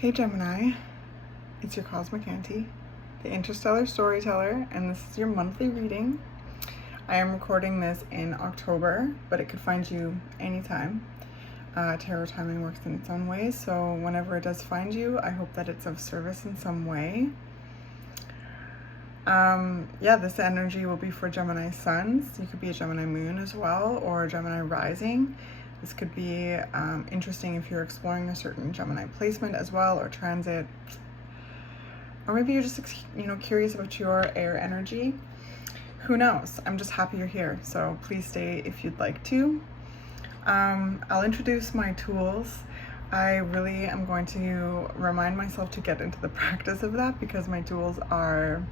Hey Gemini, it's your Cosmic Auntie, the interstellar storyteller, and this is your monthly reading. I am recording this in October, but it could find you anytime. Tarot timing works in its own way, so whenever it does find you, I hope that it's of service in some way. This energy will be for Gemini suns. You could be a Gemini moon as well, or a Gemini rising. This could be interesting if you're exploring a certain Gemini placement as well, or transit. Or maybe you're just, curious about your air energy. Who knows? I'm just happy you're here, so please stay if you'd like to. I'll introduce my tools. I really am going to remind myself to get into the practice of that because my tools are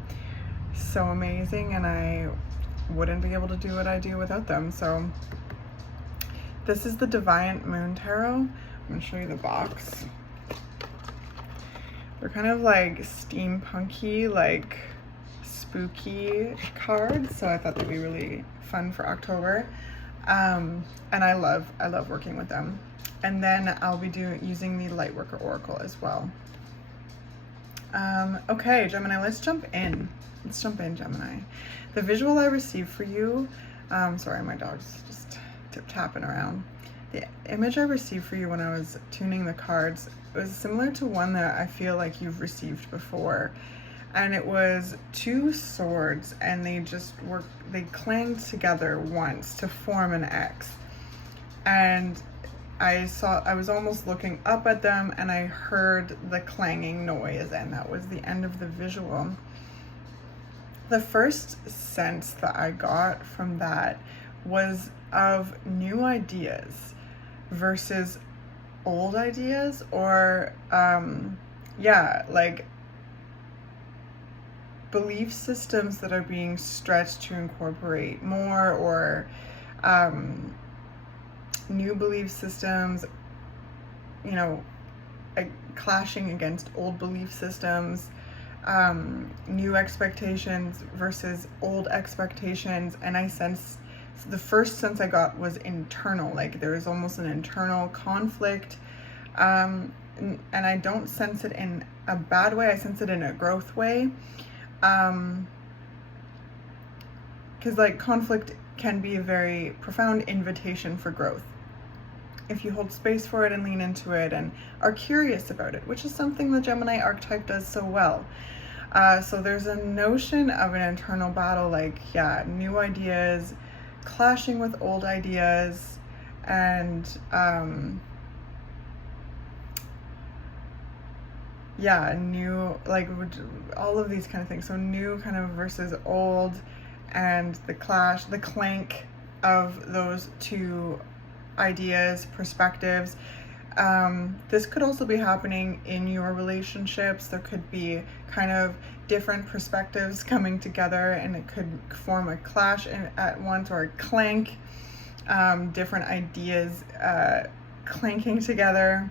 so amazing and I wouldn't be able to do what I do without them. So this is the Deviant Moon Tarot. I'm going to show you the box. They're kind of like steampunky, like spooky cards, so I thought they'd be really fun for October. And I love working with them. And then I'll be using the Lightworker Oracle as well. Okay, Gemini, let's jump in. Let's jump in, Gemini. The visual I received for you, sorry, my dog's just tapping around. The image I received for you when I was tuning the cards was similar to one that I feel like you've received before. And it was two swords, and they clanged together once to form an X. And I was almost looking up at them and I heard the clanging noise, and that was the end of the visual. The first sense that I got from that was of new ideas versus old ideas, or like belief systems that are being stretched to incorporate more, or new belief systems, clashing against old belief systems, new expectations versus old expectations. And the first sense I got was internal, like there was almost an internal conflict, and I don't sense it in a bad way, I sense it in a growth way, because like conflict can be a very profound invitation for growth if you hold space for it and lean into it and are curious about it, which is something the Gemini archetype does so well. So there's a notion of an internal battle, like, new ideas clashing with old ideas, and new, like all of these kind of things. So new kind of versus old, and the clash, the clank of those two ideas, perspectives. This could also be happening in your relationships. There could be kind of different perspectives coming together, and it could form a clash at once, or a clank, different ideas clanking together.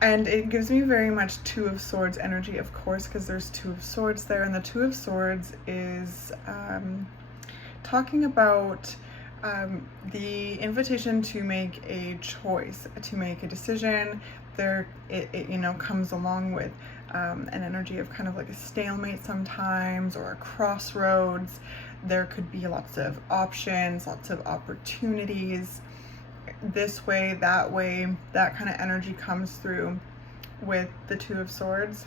And it gives me very much Two of Swords energy, of course, because there's Two of Swords there, and the Two of Swords is talking about the invitation to make a choice, to make a decision. It comes along with an energy of kind of like a stalemate sometimes, or a crossroads. There could be lots of options, lots of opportunities, this way, that kind of energy comes through with the Two of Swords.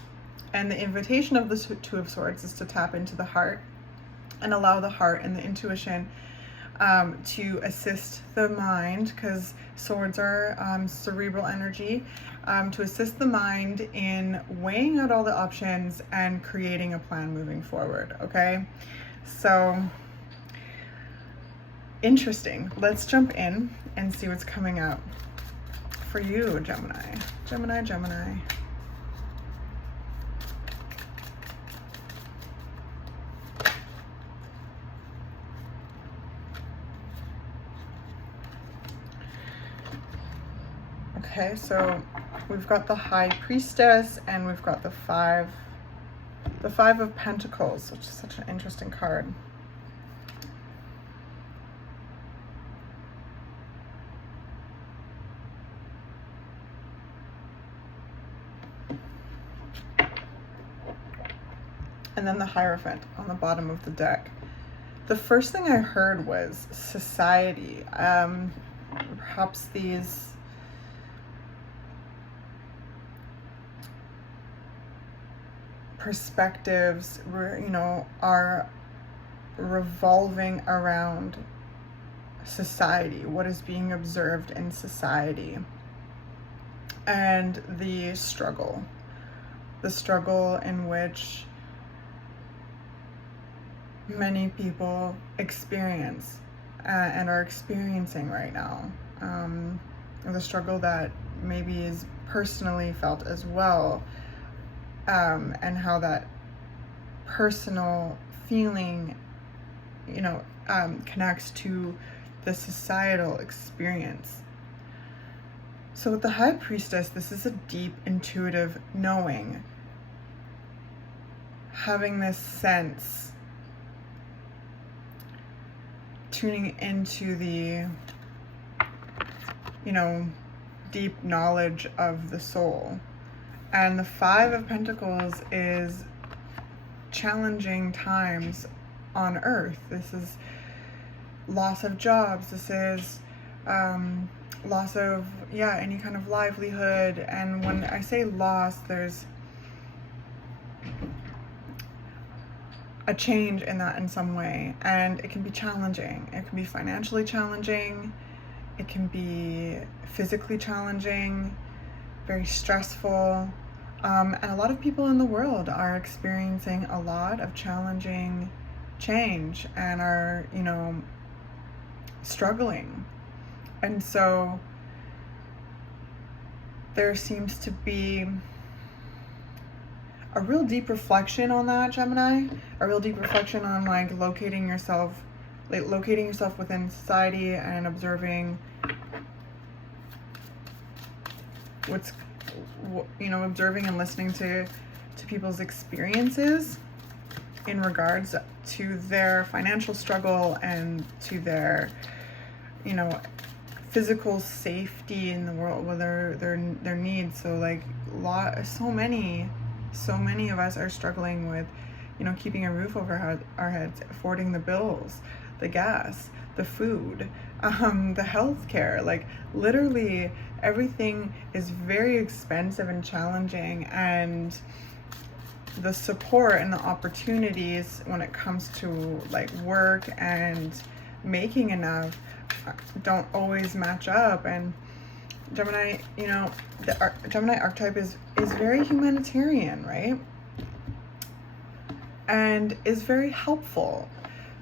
And the invitation of the Two of Swords is to tap into the heart and allow the heart and the intuition to assist the mind, because swords are cerebral energy, to assist the mind in weighing out all the options and creating a plan moving forward. Okay, so interesting. Let's jump in and see what's coming up for you, Gemini. Gemini. Okay, so we've got the High Priestess, and we've got the Five of Pentacles, which is such an interesting card. and then the Hierophant on the bottom of the deck. The first thing I heard was society. Perhaps these perspectives, are revolving around society, what is being observed in society, and the struggle in which many people experience and are experiencing right now. The struggle that maybe is personally felt as well, and how that personal feeling, connects to the societal experience. So with the High Priestess, this is a deep, intuitive knowing, having this sense, tuning into the, deep knowledge of the soul. And the Five of Pentacles is challenging times on Earth. This is loss of jobs. This is loss of, any kind of livelihood. And when I say loss, there's a change in that in some way. And it can be challenging. It can be financially challenging. It can be physically challenging, very stressful. And a lot of people in the world are experiencing a lot of challenging change and are, struggling. And so there seems to be a real deep reflection on that, Gemini, a real deep reflection on locating yourself within society and observing observing and listening to people's experiences in regards to their financial struggle and to their, physical safety in the world, whether their needs. So so many of us are struggling with, keeping a roof over our heads, affording the bills, the gas, the food, the healthcare. Literally everything is very expensive and challenging, and the support and the opportunities when it comes to work and making enough don't always match up. And Gemini, the Gemini archetype is very humanitarian, right? And is very helpful.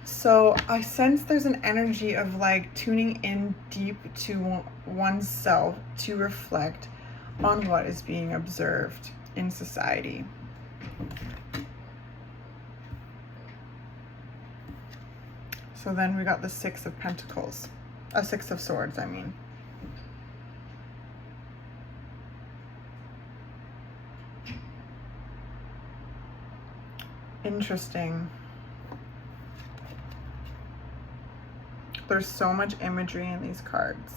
So I sense there's an energy of tuning in deep to oneself to reflect on what is being observed in society. So then we got the Six of Pentacles, Six of Swords, I mean. Interesting. There's so much imagery in these cards.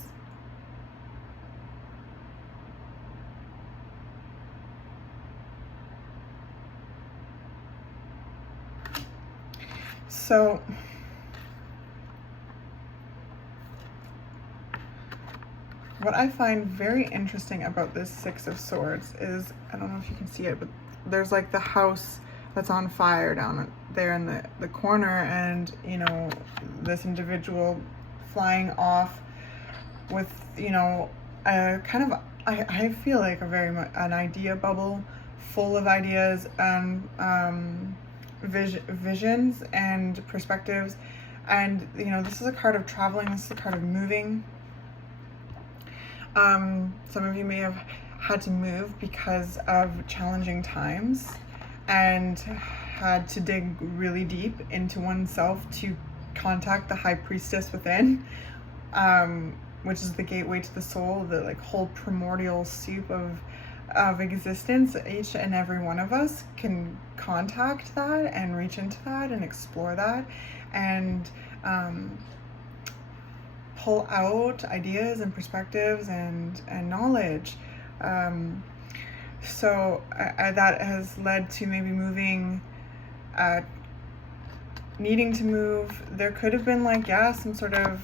So what I find very interesting about this Six of Swords is, I don't know if you can see it, but there's the house that's on fire down there in the corner, and this individual flying off with a kind of, I feel like an idea bubble full of ideas and visions and perspectives. And this is a card of traveling, this is a card of moving. Some of you may have had to move because of challenging times and had to dig really deep into oneself to contact the High Priestess within, which is the gateway to the soul, the whole primordial soup of existence. Each and every one of us can contact that and reach into that and explore that and pull out ideas and perspectives and knowledge. So that has led to maybe moving needing to move. There could have been like, yeah, some sort of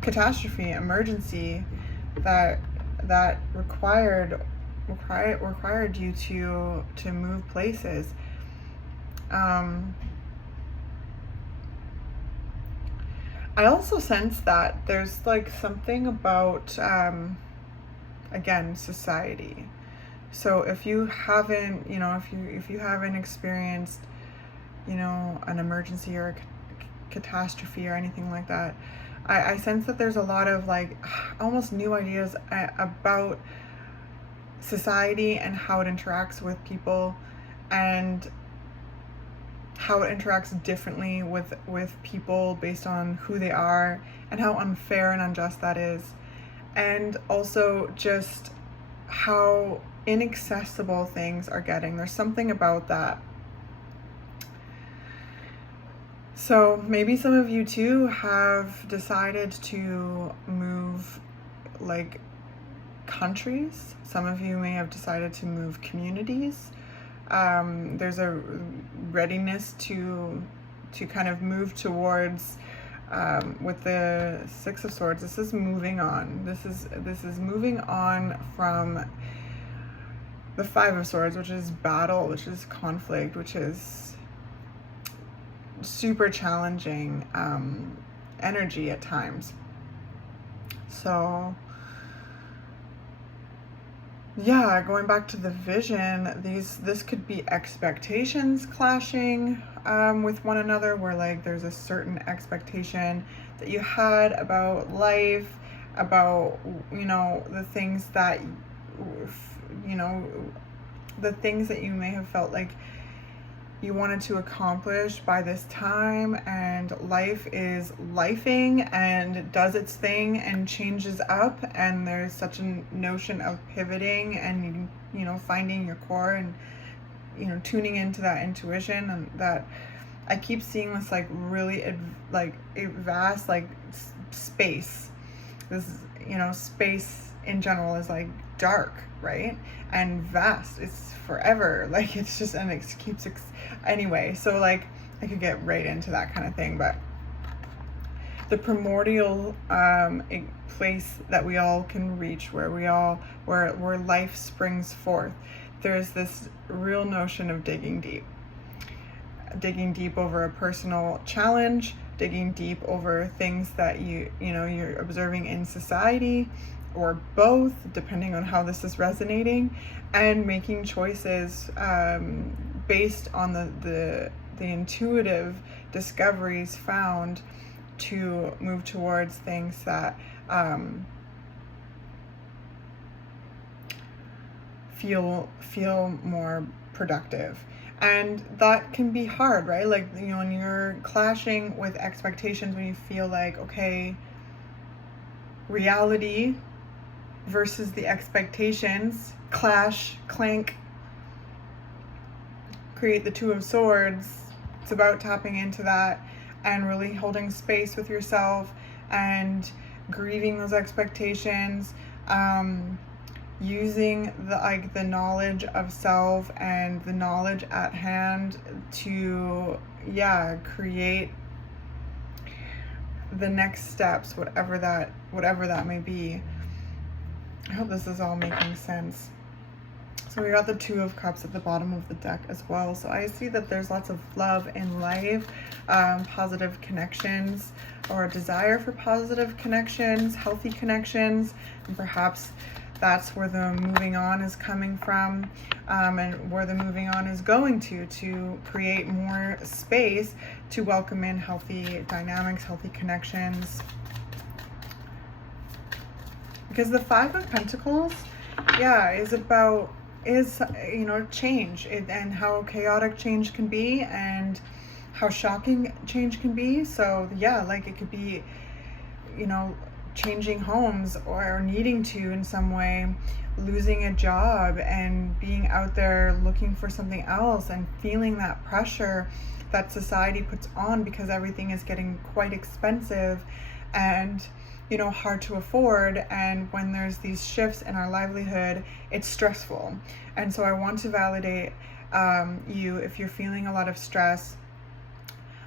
catastrophe, emergency that required you to move places. I also sense that there's like something about again, society. So if you haven't, if you haven't experienced, an emergency or a catastrophe or anything like that, I sense that there's a lot of like almost new ideas about society and how it interacts with people, and how it interacts differently with people based on who they are, and how unfair and unjust that is, and also just how inaccessible things are getting. There's something about that. So maybe some of you too have decided to move like countries. Some of you may have decided to move communities. There's a readiness to kind of move towards, with the Six of Swords, this is moving on. This is moving on from the Five of Swords, which is battle, which is conflict, which is super challenging energy at times. So yeah, going back to the vision, this could be expectations clashing with one another, where like there's a certain expectation that you had about life, about the things that the things that you may have felt like you wanted to accomplish by this time, and life is lifing and does its thing and changes up, and there's such a notion of pivoting and finding your core and tuning into that intuition. And that I keep seeing this like really like a vast like space. This space in general is like dark, right? And vast. It's forever. Like it's just, and it keeps anyway. So like I could get right into that kind of thing, but the primordial place that we all can reach, where life springs forth. There's this real notion of digging deep over a personal challenge, digging deep over things that you're observing in society, or both, depending on how this is resonating, and making choices based on the intuitive discoveries found to move towards things that feel more productive. And that can be hard, right? Like, when you're clashing with expectations, when you feel like, okay, reality versus the expectations clash, clank, create the Two of Swords. It's about tapping into that and really holding space with yourself and grieving those expectations, using the knowledge of self and the knowledge at hand to create the next steps, whatever that may be. I hope this is all making sense. So we got the Two of Cups at the bottom of the deck as well. So I see that there's lots of love in life, positive connections, or a desire for positive connections, healthy connections, and perhaps that's where the moving on is coming from, and where the moving on is going to create more space to welcome in healthy dynamics, healthy connections. Because the Five of Pentacles, is change, and how chaotic change can be and how shocking change can be. So like it could be, changing homes, or needing to in some way, losing a job and being out there looking for something else and feeling that pressure that society puts on because everything is getting quite expensive, and hard to afford. And when there's these shifts in our livelihood, it's stressful. And so I want to validate you if you're feeling a lot of stress.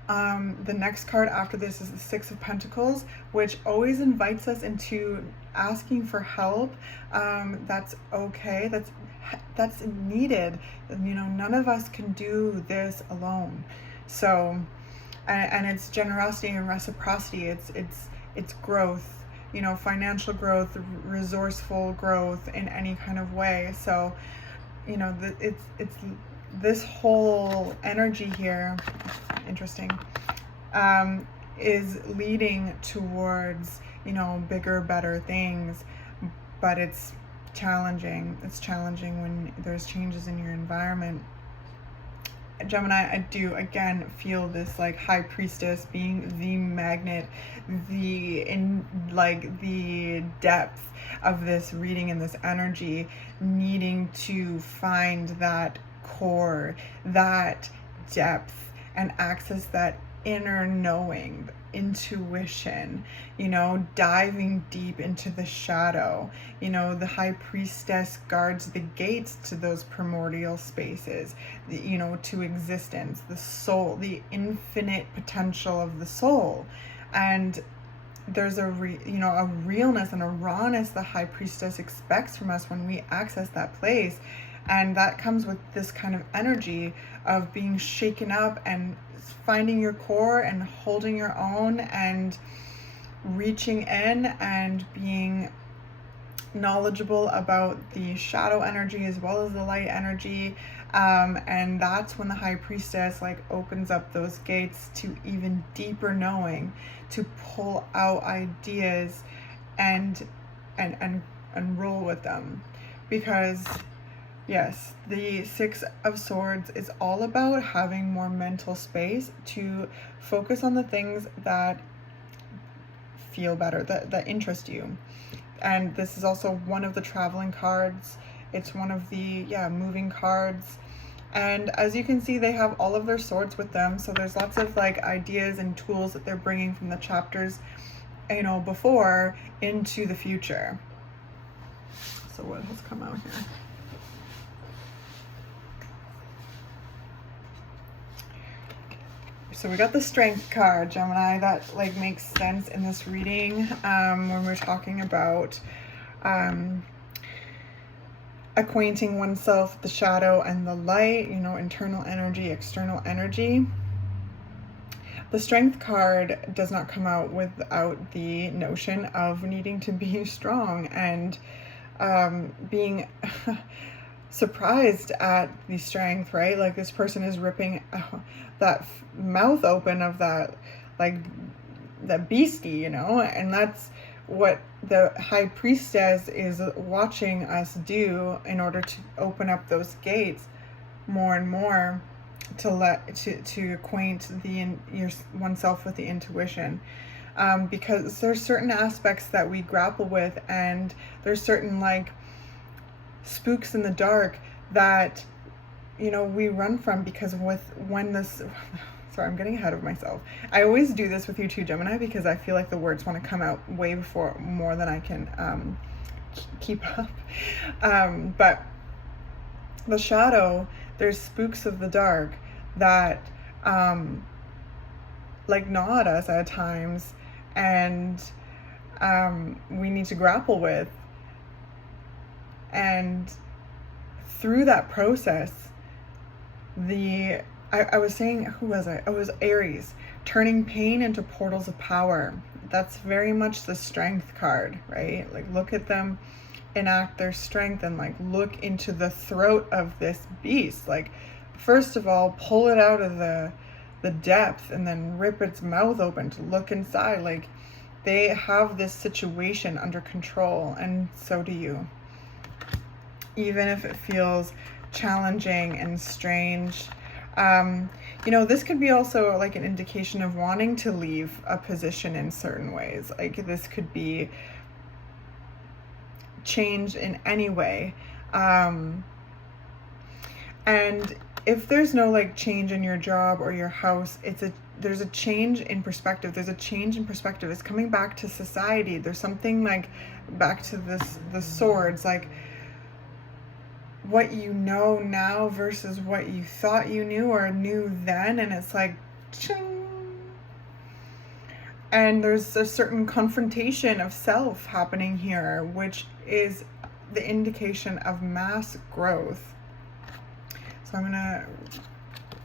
The next card after this is the Six of Pentacles, which always invites us into asking for help. That's okay. That's needed. None of us can do this alone. So, and it's generosity and reciprocity. It's growth. Financial growth, resourceful growth in any kind of way. So, it's this whole energy here, interesting, is leading towards, bigger, better things, but it's challenging. It's challenging when there's changes in your environment. Gemini, I do again feel this like High Priestess being the magnet, the depth of this reading and this energy, needing to find that core, that depth, and access that inner knowing, intuition, diving deep into the shadow. The High Priestess guards the gates to those primordial spaces, to existence, the soul, the infinite potential of the soul. And there's a realness and a rawness the High Priestess expects from us when we access that place. And that comes with this kind of energy of being shaken up and finding your core and holding your own and reaching in and being knowledgeable about the shadow energy as well as the light energy. And that's when the High Priestess opens up those gates to even deeper knowing, to pull out ideas and roll with them. Because yes, the Six of Swords is all about having more mental space to focus on the things that feel better, that interest you. And this is also one of the traveling cards. It's one of the, moving cards. And as you can see, they have all of their swords with them. So there's lots of ideas and tools that they're bringing from the chapters, before into the future. So what has come out here? So we got the Strength card, Gemini. That makes sense in this reading when we're talking about acquainting oneself with the shadow and the light, internal energy, external energy. The Strength card does not come out without the notion of needing to be strong and being surprised at the strength, right? This person is ripping that mouth open of that beastie, and that's what the High Priestess is watching us do in order to open up those gates more and more, to acquaint oneself with the intuition. Because there's certain aspects that we grapple with, and there's certain spooks in the dark that we run from, because sorry, I'm getting ahead of myself. I always do this with you too, Gemini, because I feel like the words want to come out way more than I can keep up. But the shadow, there's spooks of the dark that gnaw at us at times, and we need to grapple with. And through that process, I was saying, who was it? It was Aries, turning pain into portals of power. That's very much the Strength card, right? Look at them enact their strength and look into the throat of this beast. First of all, pull it out of the depth and then rip its mouth open to look inside. They have this situation under control, and so do you. Even if it feels challenging and strange. This could be also an indication of wanting to leave a position in certain ways. This could be change in any way. And if there's no change in your job or your house, it's there's a change in perspective. There's a change in perspective. It's coming back to society. There's something like back to the swords, like what you know now versus what you thought you knew or knew then. And it's like, ching. And there's a certain confrontation of self happening here, which is the indication of mass growth. So I'm gonna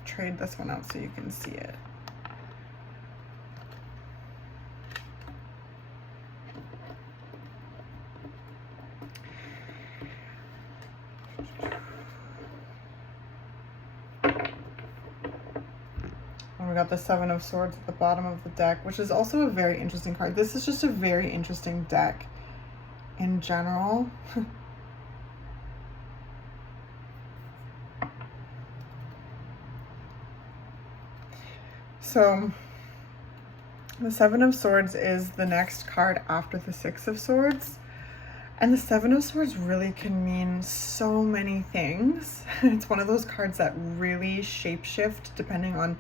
trade this one out so you can see it. And we got the Seven of Swords at the bottom of the deck, which is also a very interesting card. This is just a very interesting deck in general. So the Seven of Swords is the next card after the Six of Swords. And the Seven of Swords really can mean so many things. It's one of those cards that really shapeshift depending on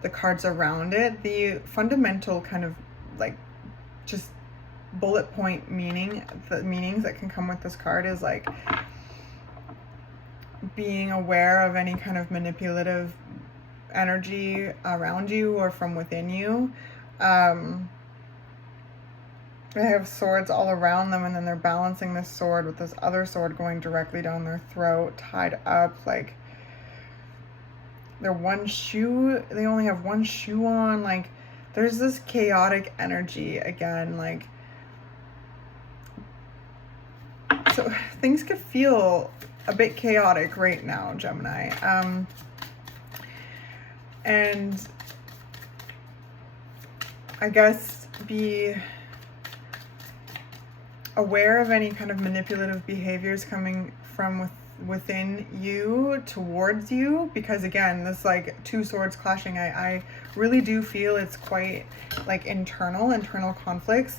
the cards around it. The fundamental kind of like just bullet point meaning, the meanings that can come with this card is like being aware of any kind of manipulative energy around you or from within you. They have swords all around them, and then they're balancing this sword with this other sword going directly down their throat, tied up. Like they're one shoe, they only have one shoe on. Like there's this chaotic energy again. Like, so things could feel a bit chaotic right now, Gemini. And I guess be aware of any kind of manipulative behaviors coming from within you towards you, because again, this like two swords clashing, I really do feel it's quite like internal conflicts.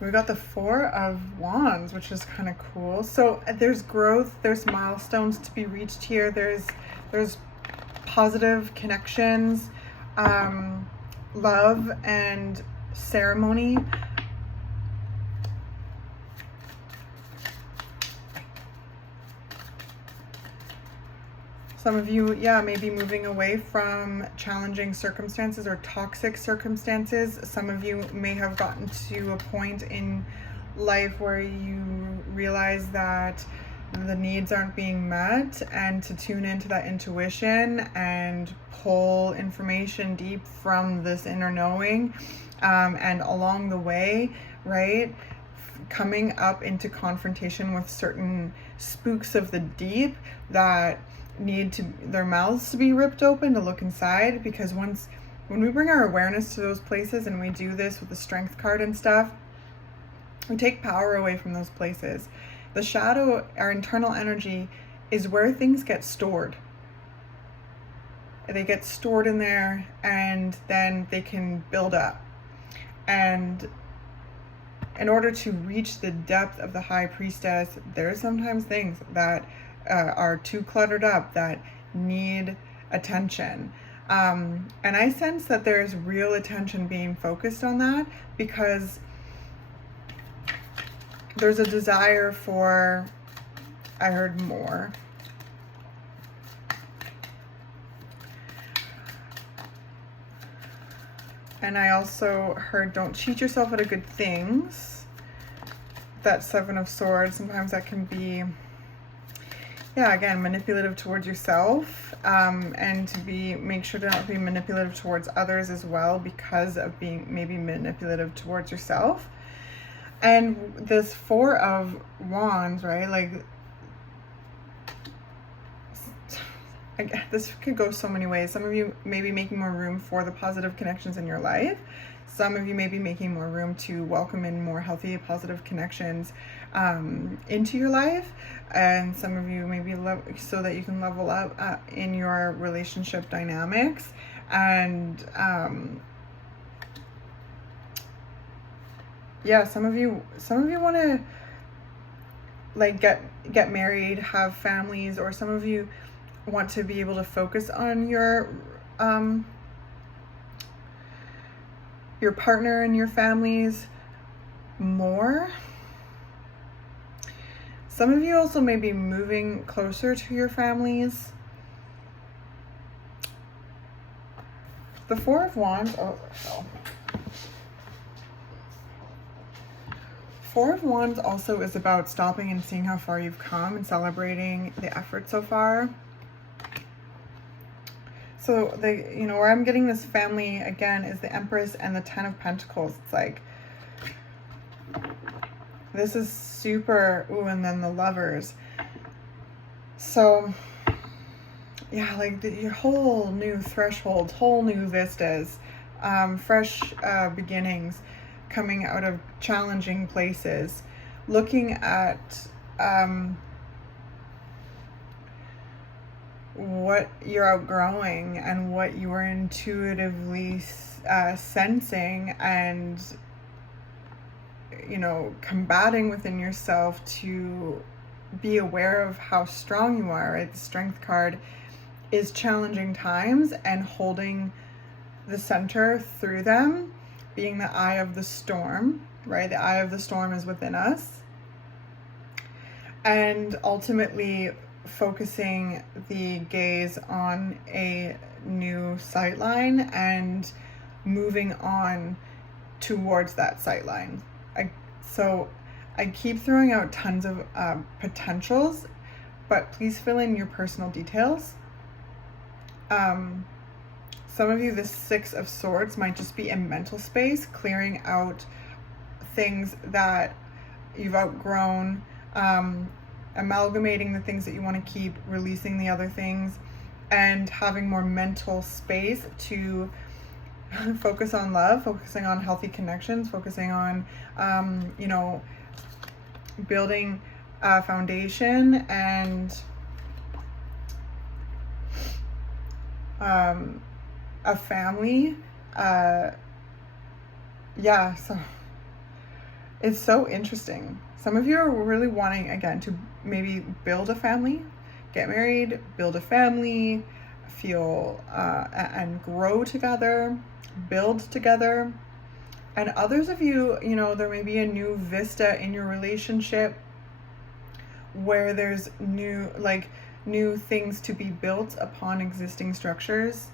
We got the Four of Wands, which is kind of cool. So there's growth, there's milestones to be reached here. There's positive connections, love and ceremony. Some of you, yeah, may be moving away from challenging circumstances or toxic circumstances. Some of you may have gotten to a point in life where you realize that the needs aren't being met, and to tune into that intuition and pull information deep from this inner knowing. And along the way, right, coming up into confrontation with certain spooks of the deep that need to their mouths to be ripped open to look inside, because when we bring our awareness to those places, and we do this with the Strength card and stuff, we take power away from those places. The shadow, our internal energy, is where things get stored. They get stored in there, and then they can build up. And in order to reach the depth of the High Priestess, there's sometimes things that are too cluttered up, that need attention. And I sense that there's real attention being focused on that, because there's a desire for, I heard more. And I also heard don't cheat yourself out of good things. That Seven of Swords, sometimes that can be, yeah, again, manipulative towards yourself, and to make sure to not be manipulative towards others as well, because of being maybe manipulative towards yourself. And this Four of Wands, right? Like, this could go so many ways. Some of you may be making more room for the positive connections in your life. Some of you may be making more room to welcome in more healthy, positive connections into your life. And some of you maybe so that you can level up in your relationship dynamics. And yeah, some of you want to like get married, have families, or some of you want to be able to focus on your partner and your families more. Some of you also may be moving closer to your families. The Four of Wands, Four of Wands also is about stopping and seeing how far you've come and celebrating the effort so far. So where I'm getting this family again is the Empress and the Ten of Pentacles. It's like, this is super, and then the Lovers. So yeah, like your whole new thresholds, whole new vistas, fresh beginnings coming out of challenging places, looking at what you're outgrowing and what you are intuitively sensing and combating within yourself to be aware of how strong you are, right? The Strength card is challenging times and holding the center through them, being the eye of the storm, right? The eye of the storm is within us. And ultimately focusing the gaze on a new sightline and moving on towards that sightline. So I keep throwing out tons of potentials, but please fill in your personal details. Some of you, the Six of Swords might just be a mental space, clearing out things that you've outgrown, amalgamating the things that you want to keep, releasing the other things, and having more mental space to focus on love, focusing on healthy connections, focusing on, building a foundation and a family. So it's so interesting. Some of you are really wanting, again, to maybe build a family, get married, build a family, feel and grow together, build together. And others of you, there may be a new vista in your relationship where there's new things to be built upon existing structures.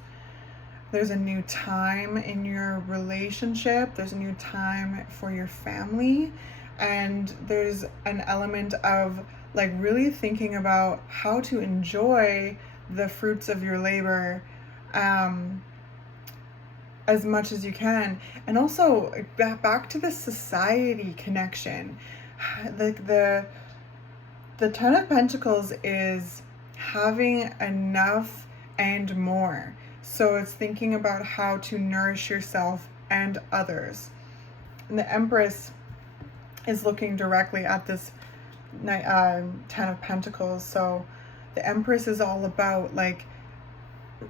There's a new time in your relationship. There's a new time for your family. And there's an element of really thinking about how to enjoy the fruits of your labor as much as you can. And also back to the society connection. The Ten of Pentacles is having enough and more. So it's thinking about how to nourish yourself and others. And the Empress is looking directly at this Ten of Pentacles. So the Empress is all about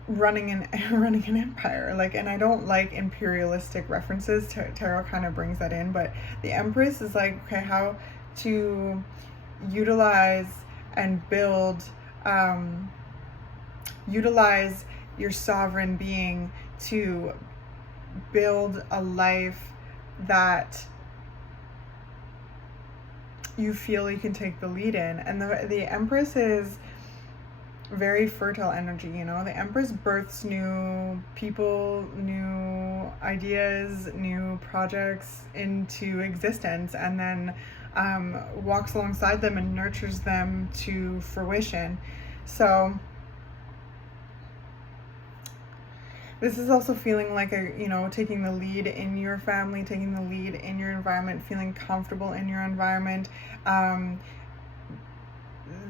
running an empire. And I don't like imperialistic references. Tarot kind of brings that in, but the Empress is okay, how to utilize and build, utilize your sovereign being to build a life that you feel you can take the lead in. And the Empress is very fertile energy, The Empress births new people, new ideas, new projects into existence, and then walks alongside them and nurtures them to fruition. So this is also feeling like taking the lead in your family, taking the lead in your environment, feeling comfortable in your environment.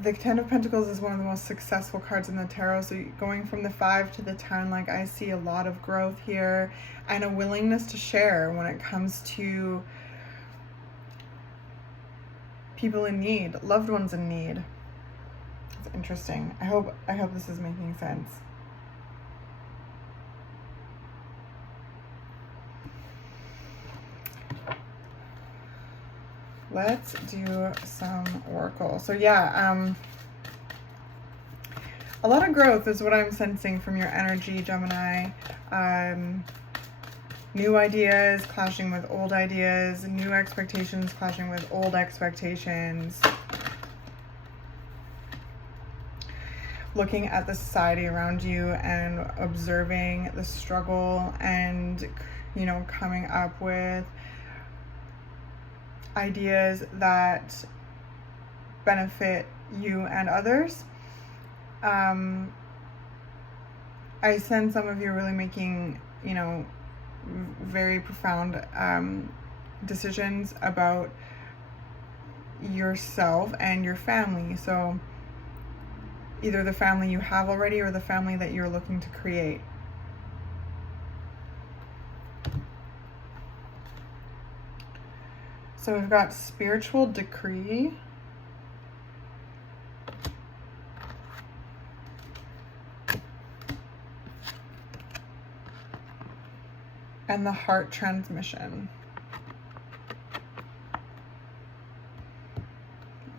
The Ten of Pentacles is one of the most successful cards in the tarot. So going from the 5 to the 10, I see a lot of growth here and a willingness to share when it comes to people in need, loved ones in need. It's interesting. I hope this is making sense. let's do some oracle. So yeah, a lot of growth is what I'm sensing from your energy, Gemini. New ideas clashing with old ideas, new expectations clashing with old expectations. Looking at the society around you and observing the struggle and, you know, coming up with ideas that benefit you and others. I sense some of you really making, you know, very profound decisions about yourself and your family. So either the family you have already or the family that you're looking to create. So we've got spiritual decree. And the heart transmission.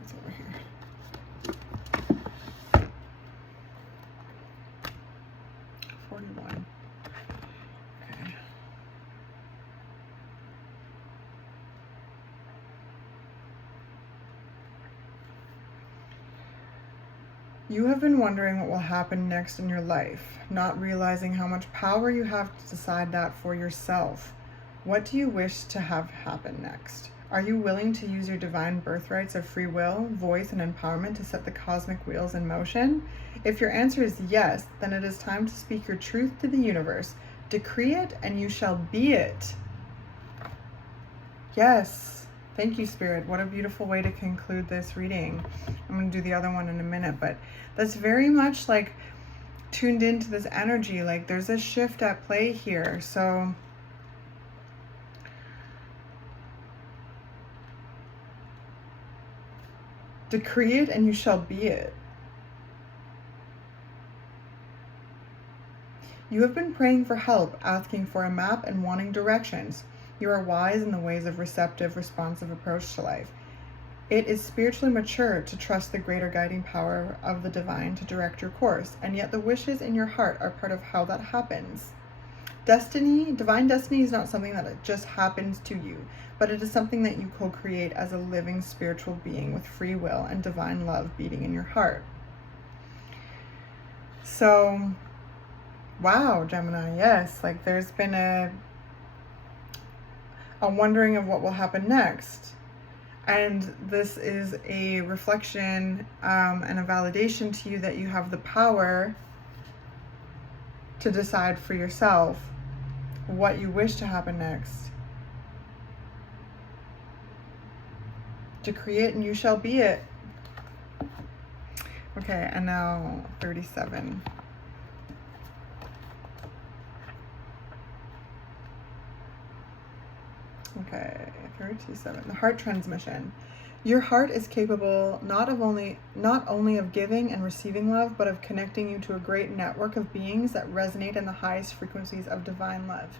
It's over here. Okay. You have been wondering what will happen next in your life, not realizing how much power you have to decide that for yourself. What do you wish to have happen next? Are you willing to use your divine birthrights of free will, voice, and empowerment to set the cosmic wheels in motion? If your answer is yes, then it is time to speak your truth to the universe. Decree it and you shall be it. Yes. Thank you, Spirit. What a beautiful way to conclude this reading. I'm going to do the other one in a minute, but that's very much like tuned into this energy. Like there's a shift at play here. So decree it and you shall be it. You have been praying for help, asking for a map and wanting directions. You are wise in the ways of receptive, responsive approach to life. It is spiritually mature to trust the greater guiding power of the divine to direct your course, and yet the wishes in your heart are part of how that happens. Destiny, divine destiny is not something that just happens to you, but it is something that you co-create as a living spiritual being with free will and divine love beating in your heart. So, wow, Gemini, yes, like there's been a wondering of what will happen next. And this is a reflection and a validation to you that you have the power to decide for yourself what you wish to happen next. Decree it and you shall be it. Okay, and now 37. Okay, 37. The heart transmission. Your heart is capable not only of giving and receiving love, but of connecting you to a great network of beings that resonate in the highest frequencies of divine love.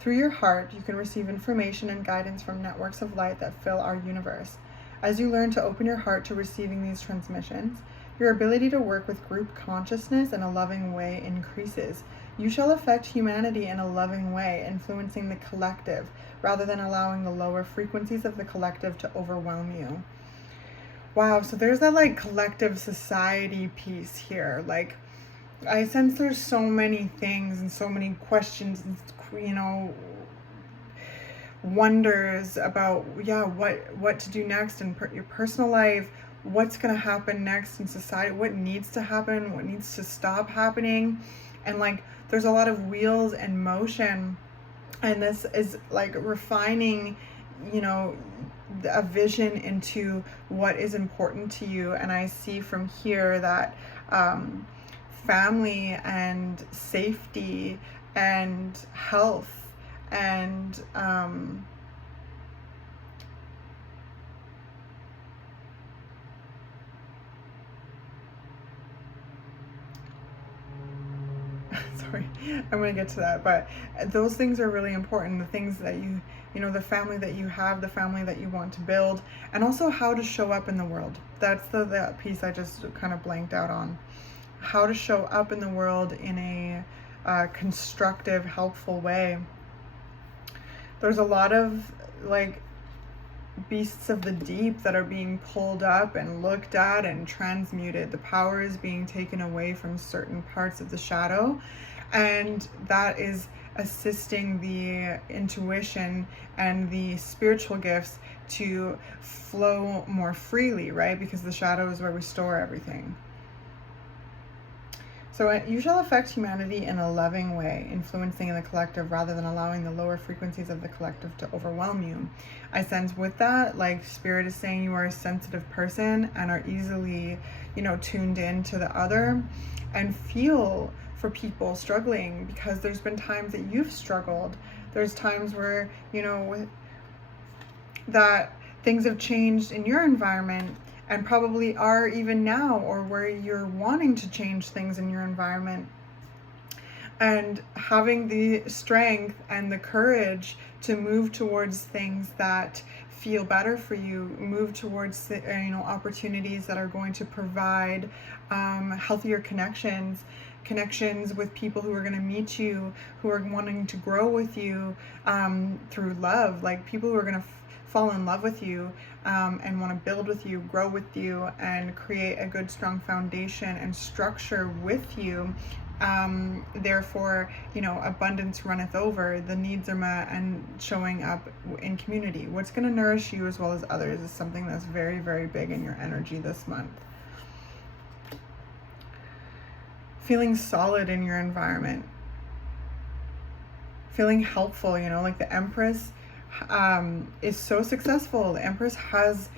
Through your heart, you can receive information and guidance from networks of light that fill our universe. As you learn to open your heart to receiving these transmissions, your ability to work with group consciousness in a loving way increases. You shall affect humanity in a loving way, influencing the collective, rather than allowing the lower frequencies of the collective to overwhelm you. Wow, so there's that like collective society piece here. Like, I sense there's so many things and so many questions and, you know, wonders about, yeah, what to do next in your personal life, what's going to happen next in society, what needs to happen, what needs to stop happening. And like, there's a lot of wheels in motion. And this is like refining, you know, a vision into what is important to you. And I see from here that family and safety and health and sorry, I'm going to get to that. But those things are really important. The things that you know, the family that you have, the family that you want to build, and also how to show up in the world. That's the piece I just kind of blanked out on. How to show up in the world in a constructive, helpful way. There's a lot of like beasts of the deep that are being pulled up and looked at and transmuted. The power is being taken away from certain parts of the shadow, and that is assisting the intuition and the spiritual gifts to flow more freely, right? Because the shadow is where we store everything. So you shall affect humanity in a loving way, influencing the collective rather than allowing the lower frequencies of the collective to overwhelm you. I sense with that, like Spirit is saying, you are a sensitive person and are easily, you know, tuned in to the other, and feel for people struggling, because there's been times that you've struggled. There's times where, you know, that things have changed in your environment, and probably are even now, or where you're wanting to change things in your environment. And having the strength and the courage to move towards things that feel better for you, move towards, you know, opportunities that are going to provide healthier connections with people who are going to meet you, who are wanting to grow with you through love, like people who are going to fall in love with you and want to build with you, grow with you, and create a good, strong foundation and structure with you. Therefore, you know, abundance runneth over, the needs are met, and showing up in community. What's going to nourish you as well as others is something that's very, very big in your energy this month. Feeling solid in your environment. Feeling helpful, you know, like the Empress is so successful. The Empress has,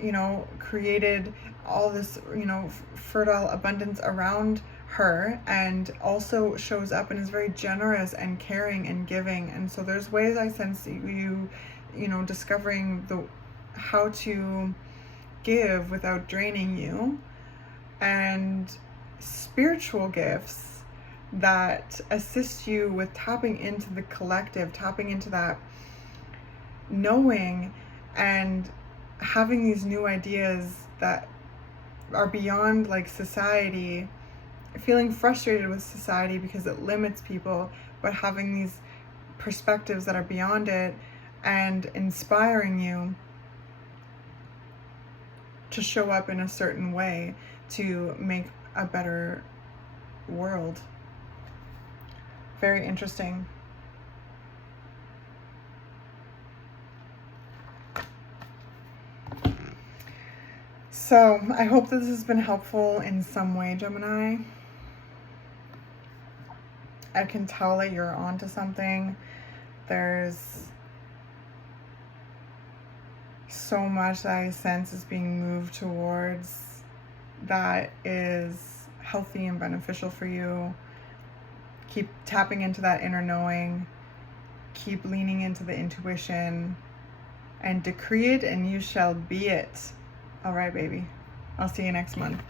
you know, created all this, you know, fertile abundance around her, and also shows up and is very generous and caring and giving. And so there's ways I sense you know, discovering how to give without draining you, and spiritual gifts that assist you with tapping into the collective, tapping into that knowing, and having these new ideas that are beyond like society, feeling frustrated with society because it limits people, but having these perspectives that are beyond it and inspiring you to show up in a certain way to make a better world. Very interesting. So I hope that this has been helpful in some way, Gemini. I can tell that you're onto something. There's so much that I sense is being moved towards that is healthy and beneficial for you. Keep tapping into that inner knowing. Keep leaning into the intuition. And decree it and you shall be it. All right, baby. I'll see you next month.